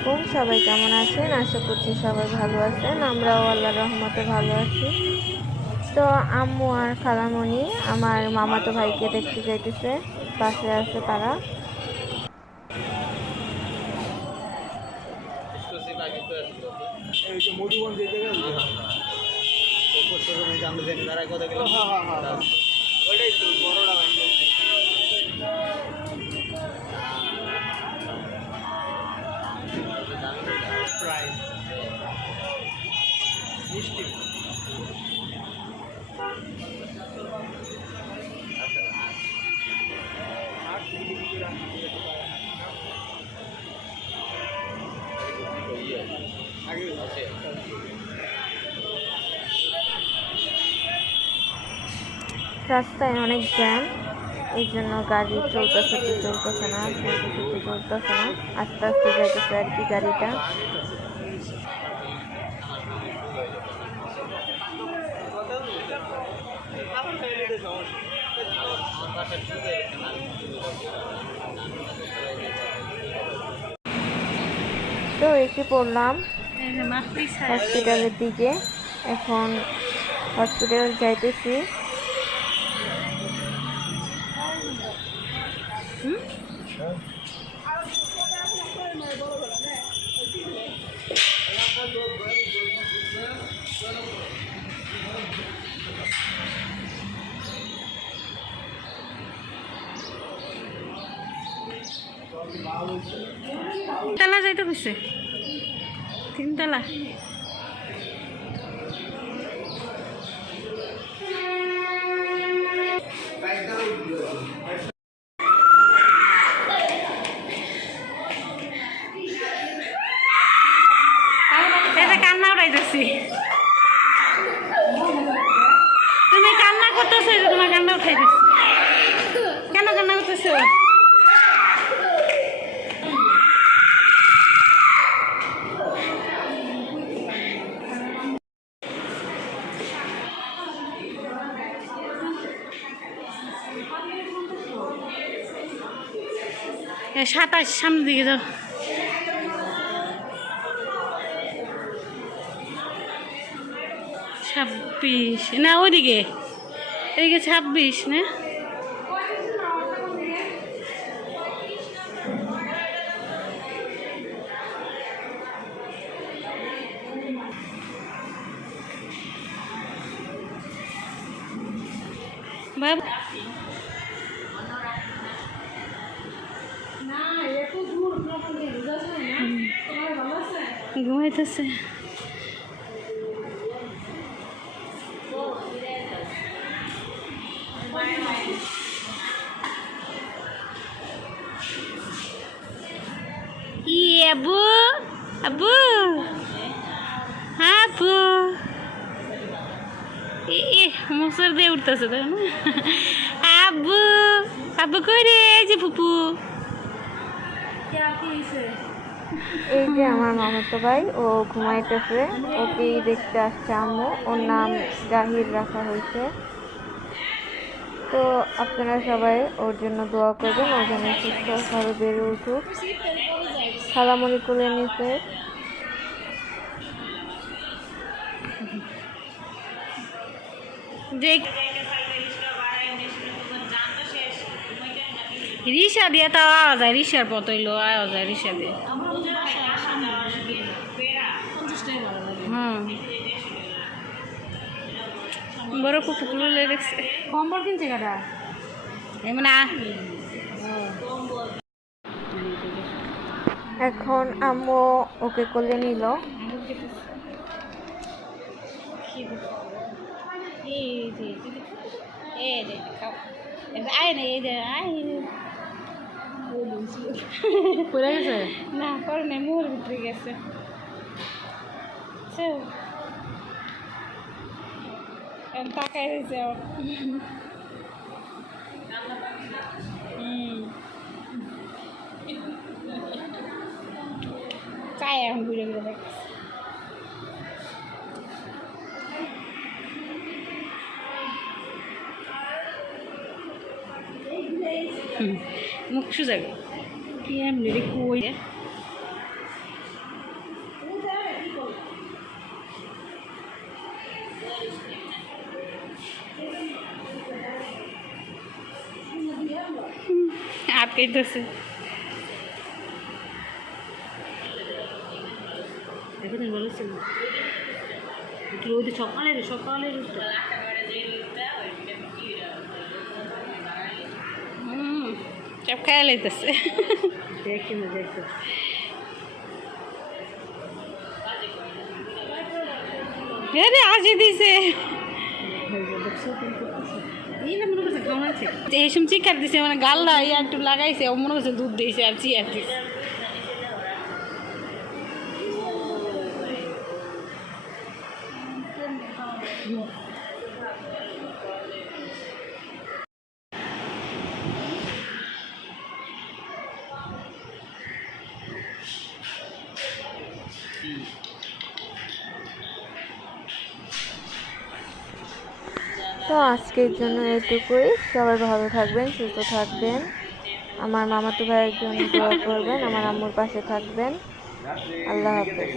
আলাইকুম, সবাই কেমন আছেন? আশা করছি সবাই ভালো আছেন। আমরাও আল্লাহর রহমতে ভালো আছি। তো আম্মু আর খালামণি আমার মামাতো ভাইকে দেখতে যাইতেছে, পাশে আছে তারা। রাস্তায় অনেক জ্যাম, এই জন্য গাড়ি চলতেছে না, আস্তে আস্তে যাইতেছে আর কি গাড়িটা। তো এসে পড়লাম হসপিটালের দিকে। এখন হসপিটাল যাইতেছি। তালা যাইতে কইছে, 3 তালা। কান্না উঠাইতেছি, তুমি কান্না করতেছো, তোমার কান্না উঠাইতেছি। কেন কান্না করতেছো? সাতাশ, সামনের দিকে যাও। ছাব্বিশ না, ওইদিকে, এদিকে 26 না? বাবা ঘুমাইতেছে। আবু আবু, হ্যাঁ আপু, মশার দিয়ে উঠতেছে তো। আব্বু আব্বু কই রে? এই যে ফুপু, এই যে আমার মামাতো ভাই, ও ঘুমাইতেছে, ওকেই দেখতে আসছে আম্মু। ওর নাম জাহির রাখা হয়েছে। তো আপনারা সবাই ওর জন্য দোয়া করবেন, ও যেন সুস্থভাবে বেড়ে উঠুক। খালামণি কোলে নিছে। রিক্সা দিয়ে তাও আওয়া যায়, রিক্সার পথ হইলো আওয়া যায় রিক্সা দিয়ে। বড় কুকুর লেগেছে, কম্বল কিনছে কাটা এমন। এখন আম্মু ওকে কোলে নিল। না করে নাই, মুহূর ভিতরে গেছে। তাকাই রয়েছে। চাই এখন ঘুরে ঘুরে দেখতেছে। মুখ সুজাবে কি এমনি রে কই খাইতেছে। এখন বলেছেন রোদে সকালে সকালে রোদটা সব খাইয়া লাইতেছে। দেখে না দেখো আসি দিছে এইসব চিকার দিছে মানে গাল্লা ইয়া একটু লাগাইছে ও মনে করছে দুধ দিয়েছে আর চিয়ার দিছে। তো আজকের জন্য এটুকুই। সবাই ভালো থাকবেন, সুস্থ থাকবেন, আমার মামাতো ভাইয়ের জন্য দোয়া করবেন, আমার আম্মুর পাশে থাকবেন। আল্লাহ হাফেজ।